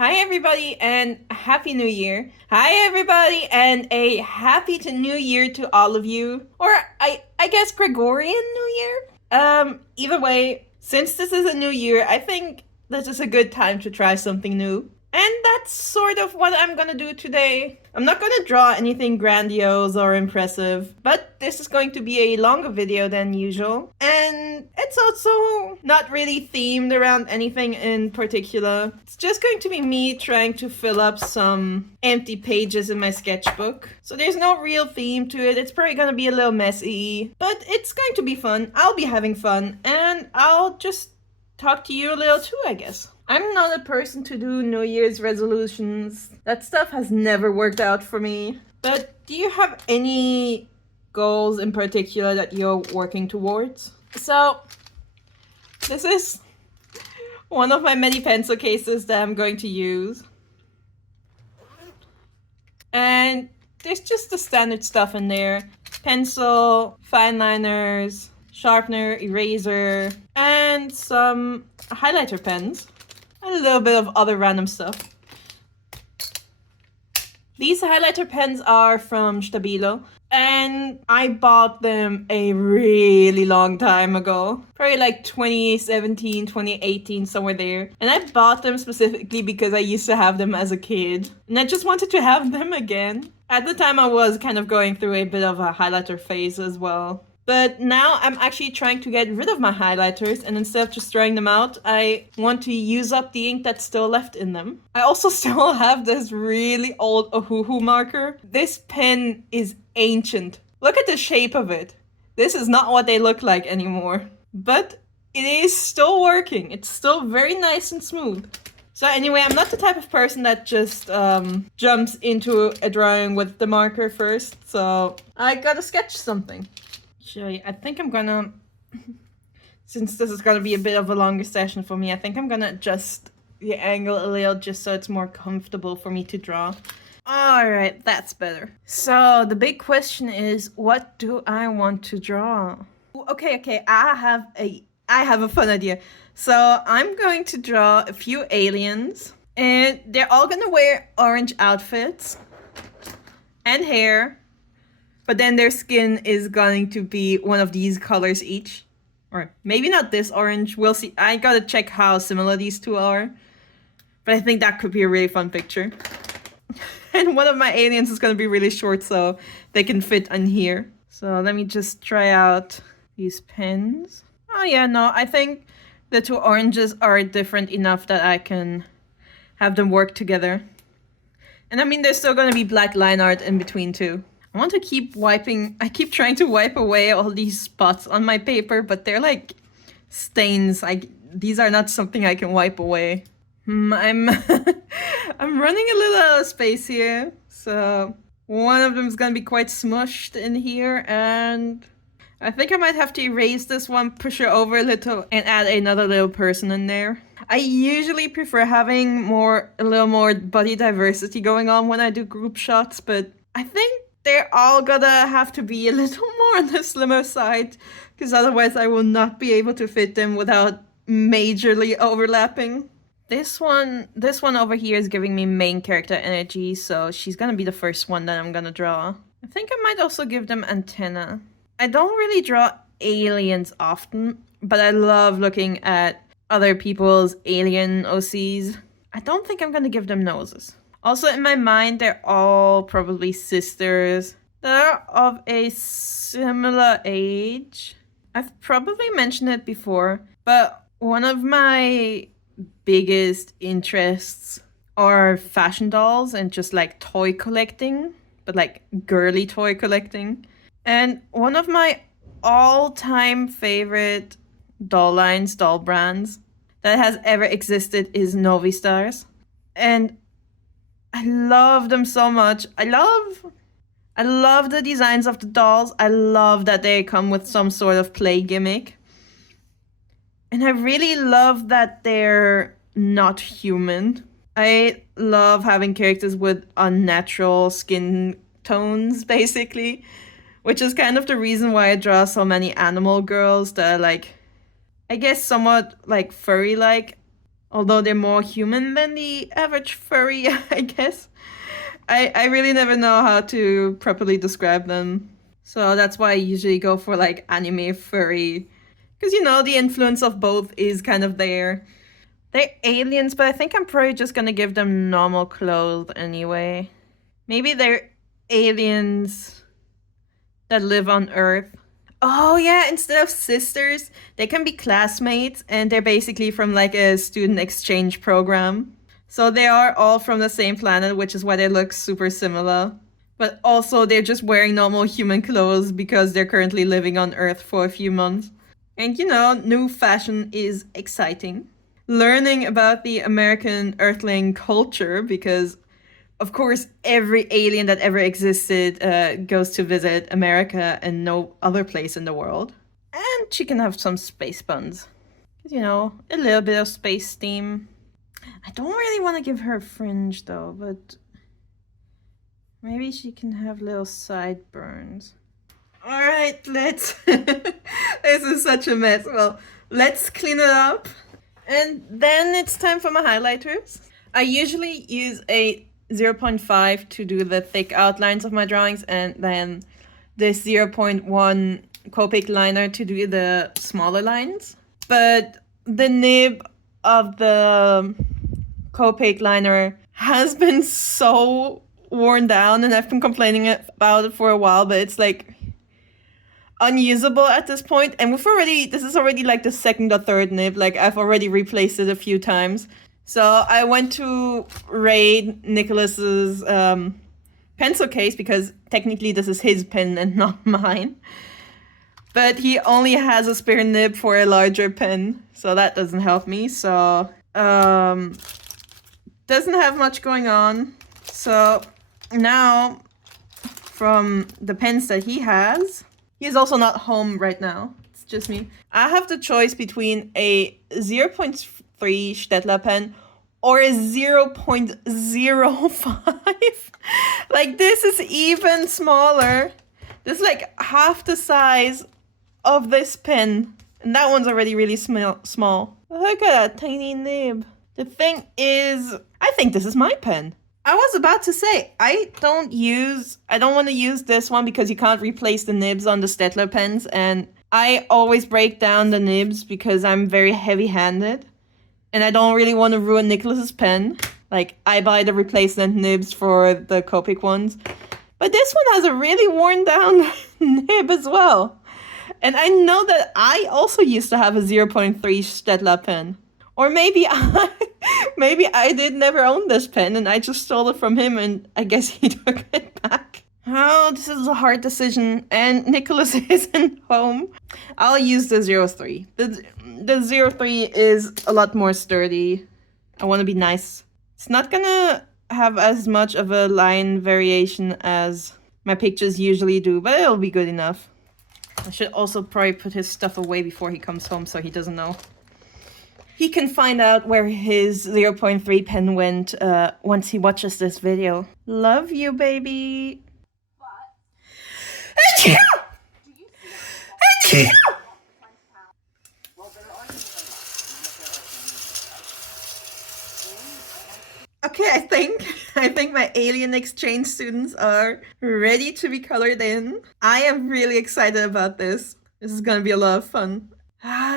Hi everybody and happy new year. Hi everybody and a happy to new year to all of you. Or I guess Gregorian New Year. Either way, since this is a new year, I think this is a good time to try something new. And that's sort of what I'm gonna do today. I'm not gonna draw anything grandiose or impressive, but this is going to be a longer video than usual. And it's also not really themed around anything in particular. It's just going to be me trying to fill up some empty pages in my sketchbook. So there's no real theme to it. It's probably gonna be a little messy, but it's going to be fun. I'll be having fun, and I'll just talk to you a little too, I guess. I'm not a person to do New Year's resolutions. That stuff has never worked out for me. But do you have any goals in particular that you're working towards? So, this is one of my many pencil cases that I'm going to use. And there's just the standard stuff in there. Pencil, fine liners, sharpener, eraser, and some highlighter pens. And a little bit of other random stuff. These highlighter pens are from Stabilo, and I bought them a really long time ago. Probably like 2017, 2018, somewhere there. And I bought them specifically because I used to have them as a kid. And I just wanted to have them again. At the time I was kind of going through a bit of a highlighter phase as well. But now I'm actually trying to get rid of my highlighters, and instead of just throwing them out, I want to use up the ink that's still left in them. I also still have this really old Ohuhu marker. This pen is ancient. Look at the shape of it. This is not what they look like anymore. But it is still working. It's still very nice and smooth. So anyway, I'm not the type of person that just jumps into a drawing with the marker first. So I gotta sketch something. I think I'm gonna, since this is gonna be a bit of a longer session for me, I think I'm gonna adjust the angle a little just so it's more comfortable for me to draw. Alright, that's better. So the big question is, what do I want to draw? Okay, I have a fun idea. So I'm going to draw a few aliens, and they're all gonna wear orange outfits and hair. But then their skin is going to be one of these colors each. Or maybe not this orange. We'll see. I gotta check how similar these two are. But I think that could be a really fun picture. And one of my aliens is gonna be really short, so they can fit in here. So let me just try out these pens. Oh yeah, no, I think the two oranges are different enough that I can have them work together. And I mean, there's still gonna be black line art in between too. I want to keep wiping. I keep trying to wipe away all these spots on my paper, but they're like stains. These are not something I can wipe away. I'm I'm running a little out of space here. So one of them is gonna be quite smushed in here, and I think I might have to erase this one, push it over a little, and add another little person in there. I usually prefer having a little more body diversity going on when I do group shots, but I think they're all gonna have to be a little more on the slimmer side, because otherwise I will not be able to fit them without majorly overlapping. This one over here is giving me main character energy, so she's gonna be the first one that I'm gonna draw. I think I might also give them antenna. I don't really draw aliens often, but I love looking at other people's alien OCs. I don't think I'm gonna give them noses. Also, in my mind, they're all probably sisters that are of a similar age. I've probably mentioned it before, but one of my biggest interests are fashion dolls and just like toy collecting, but like girly toy collecting. And one of my all-time favorite doll brands that has ever existed is Novi Stars. And I love them so much. I love the designs of the dolls. I love that they come with some sort of play gimmick. And I really love that they're not human. I love having characters with unnatural skin tones, basically. Which is kind of the reason why I draw so many animal girls that are like, I guess somewhat like furry-like. Although they're more human than the average furry, I guess. I really never know how to properly describe them. So that's why I usually go for like anime furry. Because the influence of both is kind of there. They're aliens, but I think I'm probably just gonna give them normal clothes anyway. Maybe they're aliens that live on Earth. Oh yeah, instead of sisters, they can be classmates and they're basically from like a student exchange program. So they are all from the same planet, which is why they look super similar. But also they're just wearing normal human clothes because they're currently living on Earth for a few months. And new fashion is exciting. Learning about the American Earthling culture because of course, every alien that ever existed goes to visit America and no other place in the world. And she can have some space buns. A little bit of space theme. I don't really want to give her a fringe though, but maybe she can have little sideburns. Alright, let's. This is such a mess. Well, let's clean it up. And then it's time for my highlighters. I usually use a 0.5 to do the thick outlines of my drawings and then this 0.1 Copic liner to do the smaller lines. But the nib of the Copic liner has been so worn down and I've been complaining about it for a while, but it's like unusable at this point. And this is already like the second or third nib. Like I've already replaced it a few times. So I went to raid Nicholas's pencil case because technically this is his pen and not mine. But he only has a spare nib for a larger pen, so that doesn't help me. So doesn't have much going on. So now from the pens that he has, he's also not home right now. It's just me. I have the choice between a 0.3 Stettler pen or a 0.05. Like this is even smaller. This is like half the size of this pen. And that one's already really small. Look at that tiny nib. The thing is, I think this is my pen. I was about to say, I don't want to use this one because you can't replace the nibs on the Stettler pens. And I always break down the nibs because I'm very heavy-handed. And I don't really want to ruin Nicholas's pen. Like, I buy the replacement nibs for the Copic ones. But this one has a really worn down nib as well. And I know that I also used to have a 0.3 Stettler pen. Or maybe I did never own this pen and I just stole it from him and I guess he took it back. Oh, this is a hard decision and Nicholas isn't home. I'll use the 03. The 03 is a lot more sturdy. I want to be nice. It's not gonna have as much of a line variation as my pictures usually do, but it'll be good enough. I should also probably put his stuff away before he comes home so he doesn't know. He can find out where his 0.3 pen went once he watches this video. Love you, baby. Okay, I think my alien exchange students are ready to be colored in. I am really excited about this. This is gonna be a lot of fun.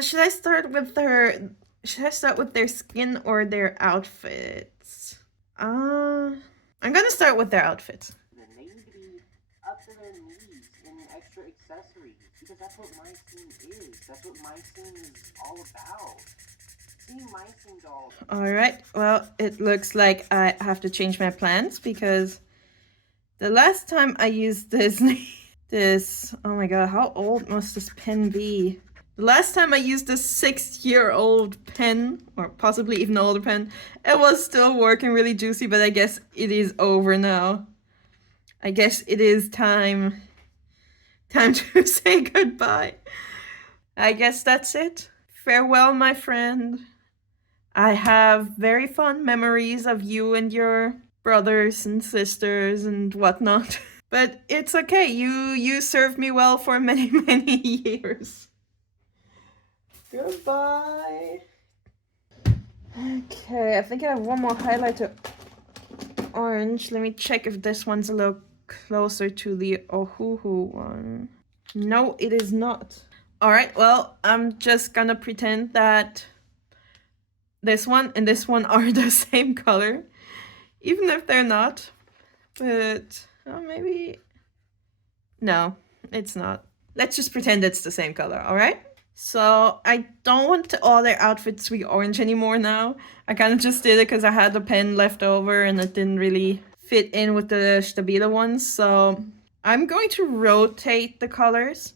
Should I start with their skin or their outfits? I'm gonna start with their outfits. They need to be up to their knees in extra accessories because that's what my team is. That's what my team is all about. Alright, well, it looks like I have to change my plans because the last time I used this, oh my god, how old must this pen be? The last time I used this 6-year-old pen, or possibly even older pen, it was still working really juicy, but I guess it is over now. I guess it is time to say goodbye. I guess that's it. Farewell, my friend. I have very fond memories of you and your brothers and sisters and whatnot. But it's okay, you served me well for many, many years. Goodbye. Okay, I think I have one more highlighter orange. Let me check if this one's a little closer to the Ohuhu one. No, it is not. All right, well, I'm just gonna pretend that this one and this one are the same color, even if they're not. But maybe... No, it's not. Let's just pretend it's the same color, all right? So I don't want all their outfits to be orange anymore now. I kind of just did it because I had the pen left over and it didn't really fit in with the Stabila ones. So I'm going to rotate the colors.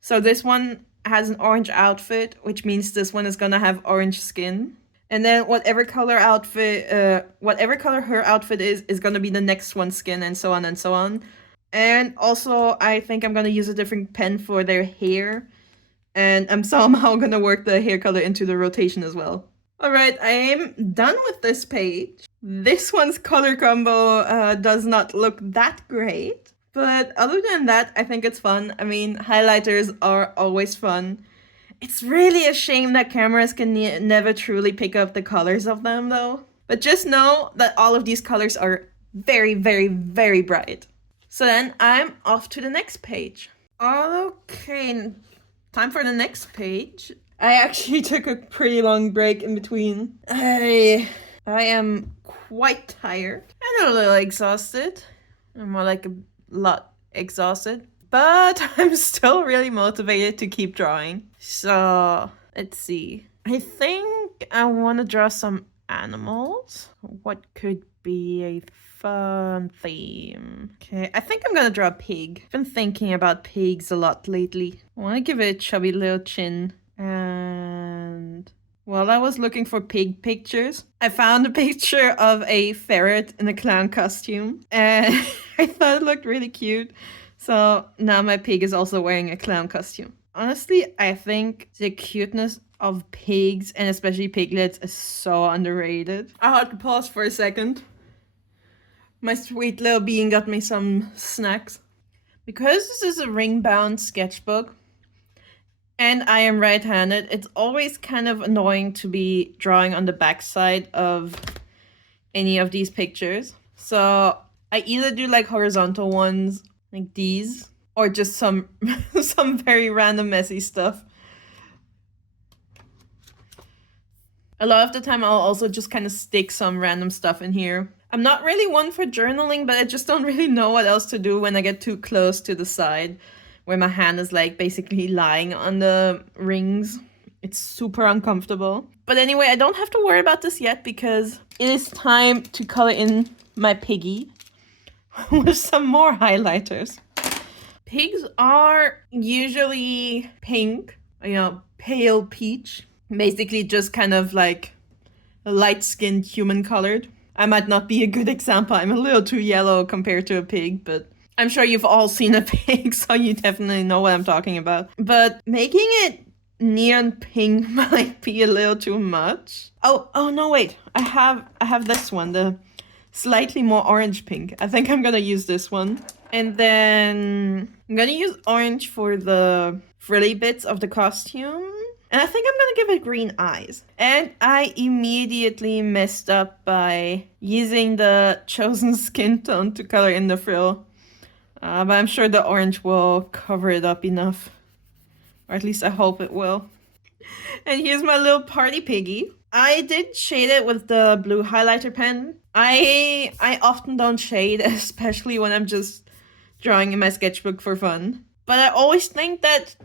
So this one has an orange outfit, which means this one is gonna have orange skin. And then whatever color her outfit is gonna be the next one's skin, and so on and so on. And also, I think I'm gonna use a different pen for their hair. And I'm somehow gonna work the hair color into the rotation as well. Alright, I am done with this page. This one's color combo does not look that great. But other than that, I think it's fun. I mean, highlighters are always fun. It's really a shame that cameras can never truly pick up the colors of them though. But just know that all of these colors are very, very, very bright. So then I'm off to the next page. Okay, time for the next page. I actually took a pretty long break in between. I am quite tired and a little exhausted. I'm more like a lot exhausted. But I'm still really motivated to keep drawing. So, let's see. I think I want to draw some animals. What could be a fun theme? Okay, I think I'm gonna draw a pig. I've been thinking about pigs a lot lately. I want to give it a chubby little chin. And while I was looking for pig pictures, I found a picture of a ferret in a clown costume. And I thought it looked really cute. So now my pig is also wearing a clown costume. Honestly, I think the cuteness of pigs, and especially piglets, is so underrated. I had to pause for a second. My sweet little being got me some snacks. Because this is a ring-bound sketchbook, and I am right-handed, it's always kind of annoying to be drawing on the backside of any of these pictures. So I either do like horizontal ones, like these, or just some very random messy stuff. A lot of the time I'll also just kind of stick some random stuff in here. I'm not really one for journaling, but I just don't really know what else to do when I get too close to the side, where my hand is like basically lying on the rings. It's super uncomfortable. But anyway, I don't have to worry about this yet because it is time to color in my piggy with some more highlighters. Pigs are usually pink, pale peach. Basically just kind of like light-skinned human colored. I might not be a good example. I'm a little too yellow compared to a pig, but I'm sure you've all seen a pig, so you definitely know what I'm talking about. But making it neon pink might be a little too much. Oh no, wait. I have this one, the slightly more orange pink. I think I'm gonna use this one. And then I'm gonna use orange for the frilly bits of the costume. And I think I'm gonna give it green eyes. And I immediately messed up by using the chosen skin tone to color in the frill. But I'm sure the orange will cover it up enough. Or at least I hope it will. And here's my little party piggy. I did shade it with the blue highlighter pen. I often don't shade, especially when I'm just drawing in my sketchbook for fun. But I always think that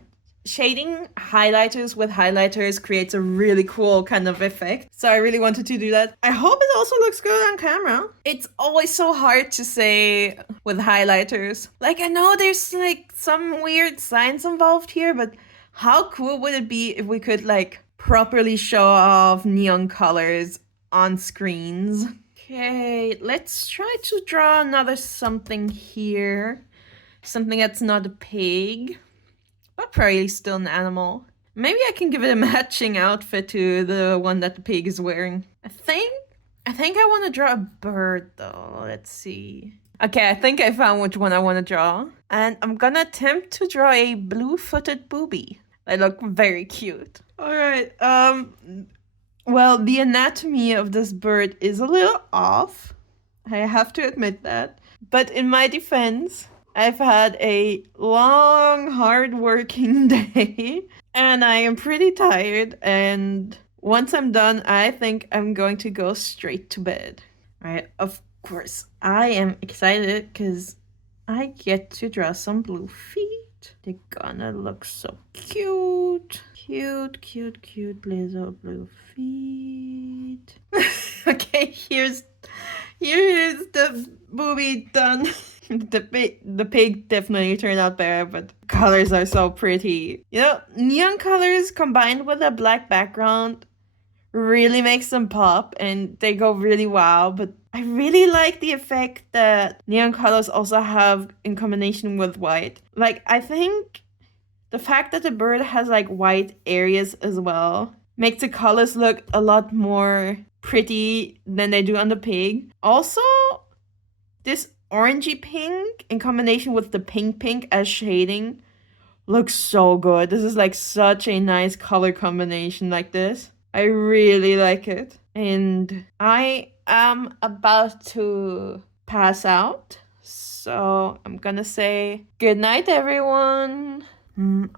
shading highlighters with highlighters creates a really cool kind of effect. So I really wanted to do that. I hope it also looks good on camera. It's always so hard to say with highlighters. Like, I know there's like some weird science involved here, but how cool would it be if we could like properly show off neon colors on screens? Okay, let's try to draw another something here. Something that's not a pig. But probably still an animal. Maybe I can give it a matching outfit to the one that the pig is wearing. I think I want to draw a bird though. Let's see. Okay, I think I found which one I want to draw. And I'm gonna attempt to draw a blue-footed booby. They look very cute. Alright, Well, the anatomy of this bird is a little off. I have to admit that. But in my defense, I've had a long, hard working day and I am pretty tired. And once I'm done, I think I'm going to go straight to bed. Right? Of course, I am excited because I get to draw some blue feet. They're gonna look so cute. Cute, cute, cute little blue feet. Okay, here is the movie done. The pig definitely turned out better, but colors are so pretty. You know, neon colors combined with a black background really makes them pop and they go really wow. But I really like the effect that neon colors also have in combination with white. Like, I think the fact that the bird has like white areas as well makes the colors look a lot more pretty than they do on the pig. Also, this orangey pink in combination with the pink as shading looks so good. This is like such a nice color combination like this. I really like it. And I am about to pass out. So I'm gonna say good night, everyone.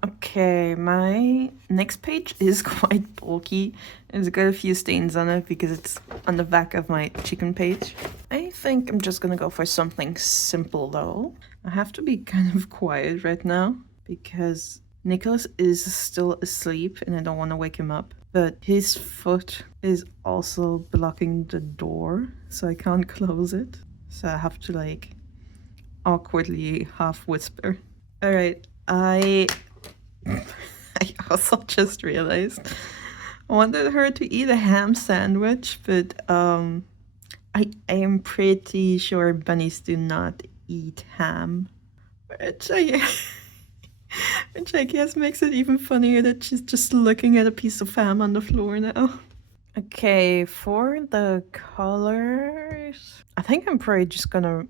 Okay, my next page is quite bulky. It's got a few stains on it because it's on the back of my chicken page. I think I'm just gonna go for something simple though. I have to be kind of quiet right now because Nicholas is still asleep and I don't want to wake him up. But his foot is also blocking the door, so I can't close it. So I have to like awkwardly half whisper. Alright, I also just realized I wanted her to eat a ham sandwich, but I am pretty sure bunnies do not eat ham. Which I guess makes it even funnier that she's just looking at a piece of ham on the floor now. Okay, for the colors, I think I'm probably just gonna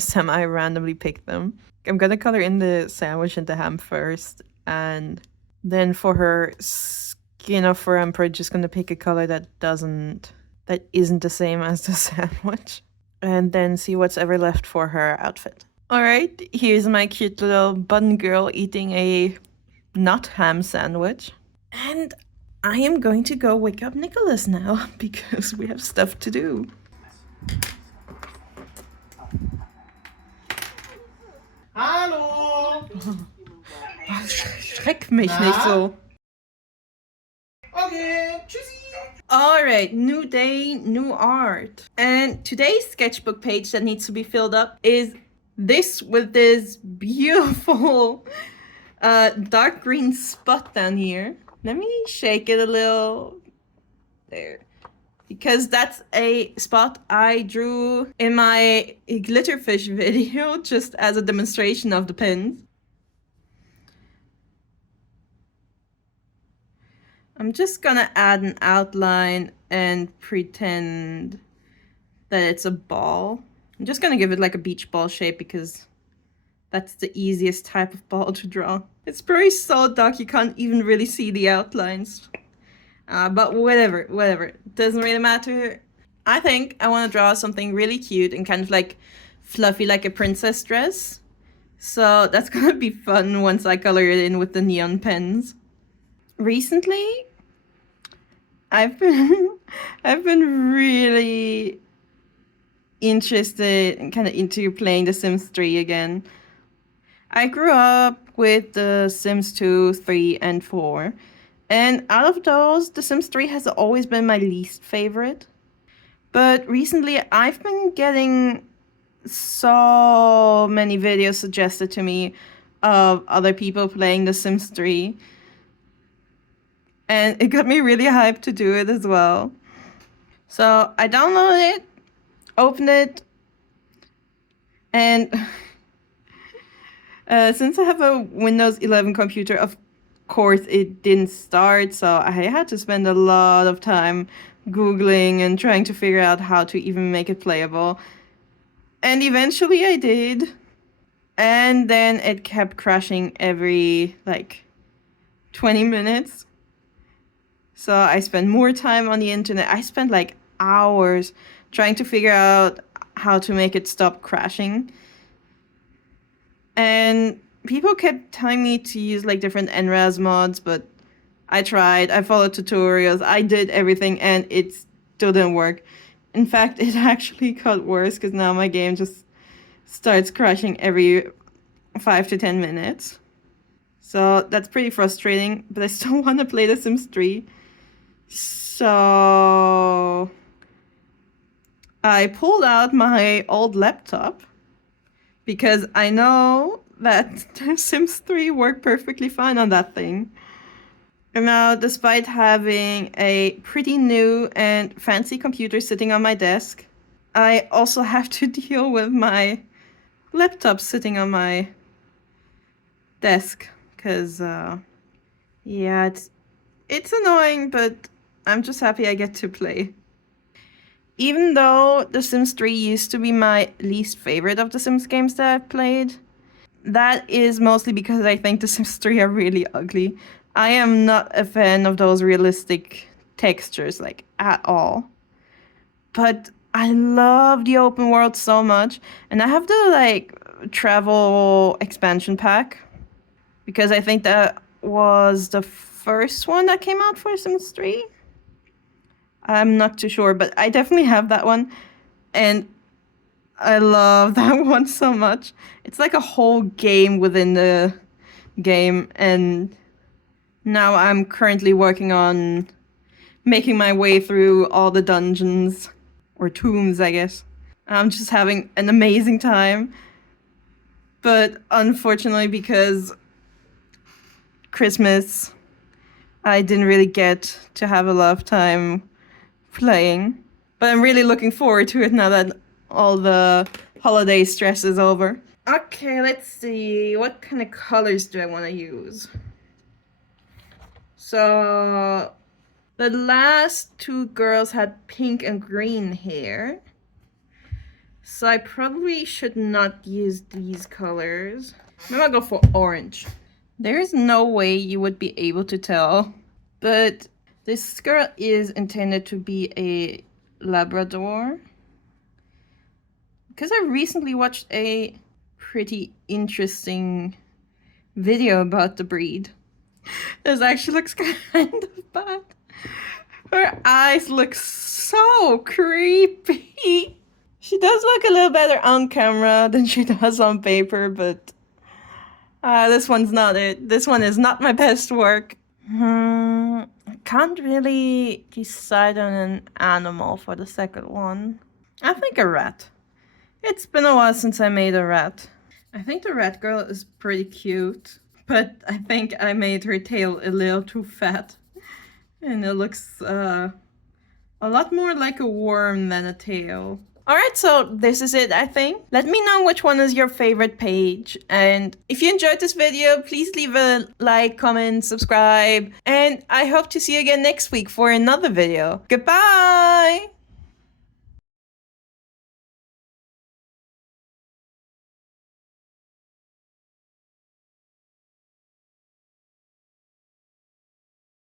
semi-randomly pick them. I'm gonna color in the sandwich and the ham first, and then for her skin of fur, I'm probably just gonna pick a color that isn't the same as the sandwich, and then see what's ever left for her outfit. Alright, here's my cute little bun girl eating a not ham sandwich. And I am going to go wake up Nicholas now because we have stuff to do. Hallo! Schreck mich nicht so. Okay, tschüssi! Alright, new day, new art. And today's sketchbook page that needs to be filled up is this with this beautiful dark green spot down here. Let me shake it a little. There. Because that's a spot I drew in my glitterfish video just as a demonstration of the pins. I'm just gonna add an outline and pretend that it's a ball. I'm just gonna give it like a beach ball shape because that's the easiest type of ball to draw. It's pretty so dark you can't even really see the outlines. But whatever, it doesn't really matter. I think I want to draw something really cute and kind of like fluffy like a princess dress. So that's gonna be fun once I color it in with the neon pens. Recently, I've been really interested and kind of into playing The Sims 3 again. I grew up with The Sims 2, 3, and 4. And out of those, The Sims 3 has always been my least favorite. But recently, I've been getting so many videos suggested to me of other people playing The Sims 3. And it got me really hyped to do it as well. So I downloaded it, opened it, and since I have a Windows 11 computer, of course it didn't start, so I had to spend a lot of time Googling and trying to figure out how to even make it playable. And eventually I did. And then it kept crashing every, 20 minutes. So I spent more time on the internet. I spent like hours trying to figure out how to make it stop crashing. And people kept telling me to use like different NRAS mods, but I tried. I followed tutorials. I did everything and it still didn't work. In fact, it actually got worse because now my game just starts crashing every 5 to 10 minutes. So that's pretty frustrating, but I still want to play The Sims 3. So I pulled out my old laptop because I know that The Sims 3 worked perfectly fine on that thing. And now, despite having a pretty new and fancy computer sitting on my desk, I also have to deal with my laptop sitting on my desk. Because, yeah, it's annoying, but I'm just happy I get to play. Even though The Sims 3 used to be my least favorite of the Sims games that I've played, that is mostly because I think The Sims 3 are really ugly. I am not a fan of those realistic textures, like, at all. But I love the open world so much, and I have the, like, travel expansion pack, because I think that was the first one that came out for Sims 3. I'm not too sure, but I definitely have that one, and I love that one so much. It's like a whole game within the game, and now I'm currently working on making my way through all the dungeons, or tombs, I guess. I'm just having an amazing time, but unfortunately, because Christmas, I didn't really get to have a lot of time playing. But I'm really looking forward to it now that all the holiday stress is over. Okay, let's see. What kind of colors do I want to use? So, the last two girls had pink and green hair. So I probably should not use these colors. Maybe I'll go for orange. There's no way you would be able to tell, but this girl is intended to be a Labrador. Because I recently watched a pretty interesting video about the breed. This actually looks kind of bad. Her eyes look so creepy. She does look a little better on camera than she does on paper, but this one's not it. This one is not my best work. I can't really decide on an animal for the second one. I think a rat. It's been a while since I made a rat. I think the rat girl is pretty cute, but I think I made her tail a little too fat. And it looks a lot more like a worm than a tail. Alright, so this is it, I think. Let me know which one is your favorite page. And if you enjoyed this video, please leave a like, comment, subscribe. And I hope to see you again next week for another video. Goodbye!